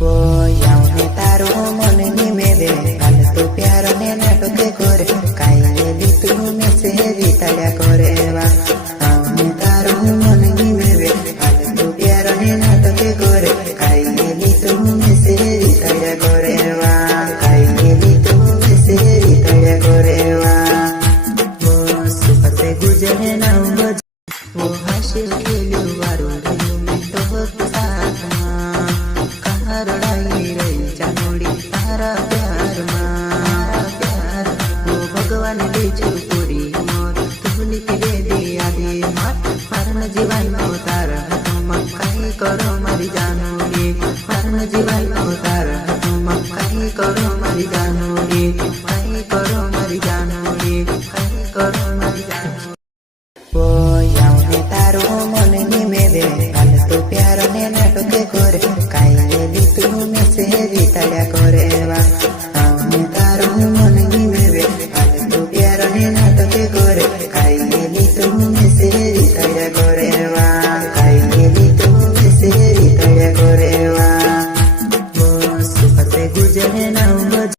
वो यावने तारो मन में मेरे काल तो प्यार ने नाटके करे कायली तू में से रिताया करे वा यावने तारो मन में मेरे काल तो प्यार ने नाटके करे कायली तू में से रिताया करे वा कायली तू में से रिताया करे वा वो सुख से गुजरे ना वो हंसी खेलू वारू में तो होत साथ कहाँ रड़ाई रही चांदोड़ी तारा प्यार प्यार वो भगवान बीजू पूरी मोर तुमने के दिया दे मरण जीवन अवतार तुम कहीं करो मरी जानोगे मरण जीवन अवतार